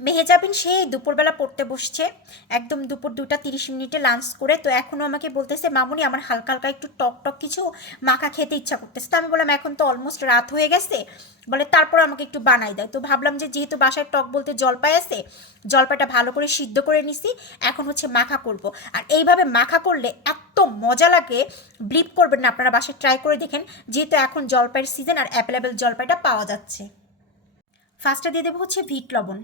মেহেজাবিন সেই দুপুরবেলা পড়তে বসছে, একদম দুপুর 2টা 30 লাঞ্চ করে। তো এখনও আমাকে বলতেছে মামুনি আমার হালকা হালকা একটু টক টক কিছু মাখা খেতে ইচ্ছা করতেছে। তো আমি বললাম এখন তো অলমোস্ট রাত হয়ে গেছে, বলে তারপর আমাকে একটু বানাই দেয়। তো ভাবলাম যে যেহেতু বাসায় টক বলতে জলপাই আছে, জলপাইটা ভালো করে সিদ্ধ করে নিছি, এখন হচ্ছে মাখা করব। আর এইভাবে মাখা করলে এত মজা লাগে, ব্লিপ করবেন না, আপনারা বাসায় ট্রাই করে দেখেন, যেহেতু এখন জলপাইয়ের সিজন আর অ্যাভেলেবেল জলপাইটা পাওয়া যাচ্ছে। ফার্স্টে দিয়ে দেবো হচ্ছে বিট লবণ,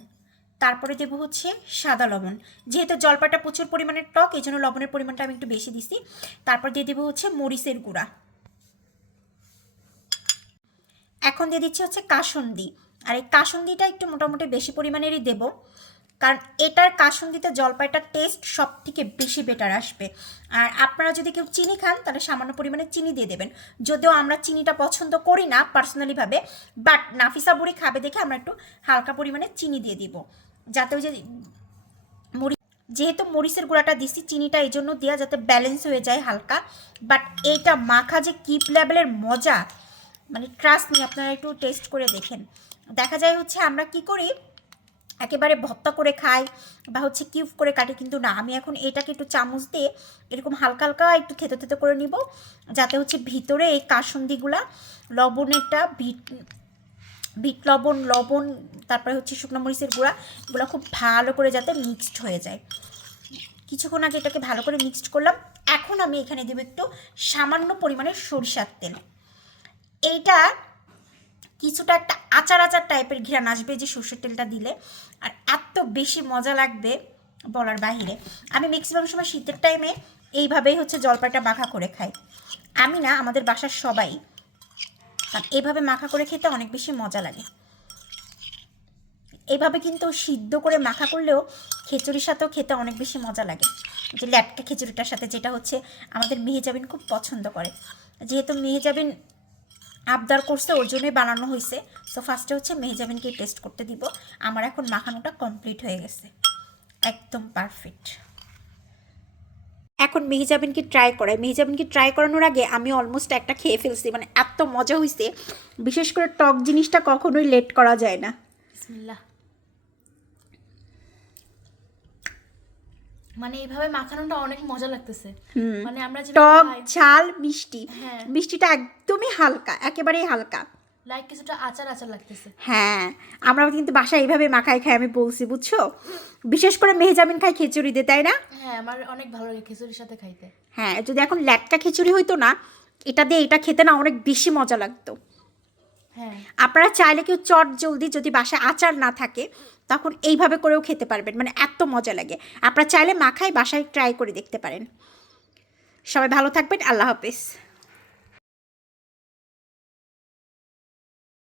তারপরে দেবো হচ্ছে সাদা লবণ। যেহেতু জলপাইটা প্রচুর পরিমাণে টক, এই জন্য লবণের পরিমাণটা আমি একটু বেশি দিছি। তারপর দিয়ে দেবো হচ্ছে মরিচের গুঁড়া। এখন দিয়ে দিচ্ছি হচ্ছে কাসুন্দি। আর এই কাসুন্দিটা একটু মোটামুটি বেশি পরিমাণেরই দেবো, কারণ এটার কাসুন্দিতে জলপাইটার টেস্ট সব থেকে বেশি বেটার আসবে। আর আপনারা যদি কেউ চিনি খান তাহলে সামান্য পরিমাণে চিনি দিয়ে দেবেন, যদিও আমরা চিনিটা পছন্দ করি না পার্সোনালিভাবে, বাট নাফিসা বুড়ি খাবে দেখে আমরা একটু হালকা পরিমাণে চিনি দিয়ে দিব, যাতে ওই যে যেহেতু মরিচের গুঁড়াটা দিছি, চিনিটা এই জন্য দেওয়া যাতে ব্যালেন্স হয়ে যায় হালকা। বাট এইটা মাখা যে কিপ লেভেলের মজা, মানে ট্রাস্ট নি, আপনারা একটু টেস্ট করে দেখেন। দেখা যায় হচ্ছে আমরা কি করি, একেবারে ভর্তা করে খাই বা হচ্ছে কিউব করে কাটি, কিন্তু না, আমি এখন এটাকে একটু চামচ দিয়ে এরকম হালকা হালকা একটু থেতো থেতো করে নিব, যাতে হচ্ছে ভিতরে এই কাসুন্দিগুলা, লবণেরটা, বিট লবণ, তারপরে হচ্ছে শুকনো মরিচের গুঁড়া, এগুলো খুব ভালো করে যাতে মিক্সড হয়ে যায়। কিছুক্ষণ আগে এটাকে ভালো করে মিক্সড করলাম। এখন আমি এখানে দেবো একটু সামান্য পরিমাণে সরিষার তেল। এইটা কিছুটা একটা আচার আচার টাইপের ঘ্রাণ আসবে যে সর্ষের তেলটা দিলে, আর এত বেশি মজা লাগবে বলার বাহিরে। আমি ম্যাক্সিমাম সময় শীতের টাইমে এইভাবেই হচ্ছে জলপাইটা মাখা করে খাই। আমি না, আমাদের বাসার সবাই, কারণ এইভাবে মাখা করে খেতে অনেক বেশি মজা লাগে। এইভাবে কিন্তু সিদ্ধ করে মাখা করলেও খিচুড়ির সাথেও খেতে অনেক বেশি মজা লাগে, যে ল্যাটকা খিচুড়িটার সাথে, যেটা হচ্ছে আমাদের মেহেজাবিন খুব পছন্দ করে। যেহেতু মেহেজাবিন আবদার করছে ওর জন্যই বানানো হয়েছে। সো ফার্স্টে হচ্ছে মেহেজাবিনকে টেস্ট করতে দিব। আমার এখন মাখানোটা কমপ্লিট হয়ে গেছে, একদম পারফেক্ট। এখন মেহেজাবিনকে ট্রাই করাই। মেহেজাবিনকে ট্রাই করানোর আগে আমি অলমোস্ট একটা খেয়ে ফেলছি, মানে এত মজা হয়েছে। বিশেষ করে টক জিনিসটা কখনোই লেট করা যায় না। বিসমিল্লাহ। মানে এইভাবে মাখানোটা অনেক মজা লাগতেছে। মানে আমরা যেটা টক খাই, ঝাল মিষ্টি, হ্যাঁ, মিষ্টিটা একদমই হালকা, একেবারেই হালকা, লাইক কিছুটা আচার আচার লাগতেছে। হ্যাঁ। আমরা কিন্তু বাসায় এইভাবে মাখাই খাই, আমি বলছি বুঝছো। বিশেষ করে মেহেজাবিন খাই খিচুড়ি দিয়ে, তাই না? হ্যাঁ, আমার অনেক ভালো লাগে খিচুড়ির সাথে খাইতে। হ্যাঁ, যদি এখন ল্যাটকা খিচুড়ি হইতো না, এটা দিয়ে এটা খেতে না অনেক বেশি মজা লাগতো। হ্যাঁ, আপনারা চাইলে কেউ চট জলদি যদি বাসায় আচার না থাকে, তখন এইভাবে করেও খেতে পারবেন, মানে এত মজা লাগে। আপনারা চাইলে মাখাই বাসায় ট্রাই করে দেখতে পারেন। সবাই ভালো থাকবেন, আল্লাহ হাফেজ।